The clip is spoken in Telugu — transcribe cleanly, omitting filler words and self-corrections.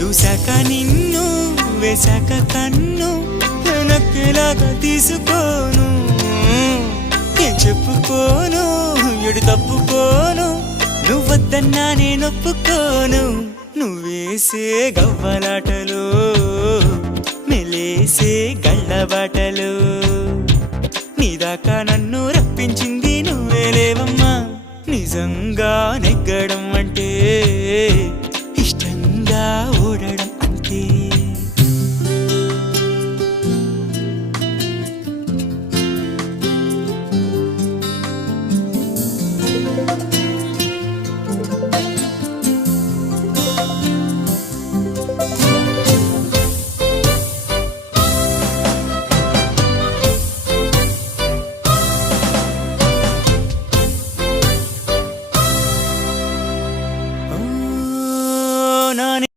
చూశాక నిన్ను వేశాక కన్ను నక్కేలాగా తీసుకోను ఏం చెప్పుకోను ఎడు తప్పుకోను నువ్వద్దన్నా నేనొప్పుకోను నువ్వేసే గవ్వలాటలు మెలేసే గళ్ళబాటలు నీదాకా నన్ను రప్పించింది నువ్వేలేవమ్మా నిజంగానే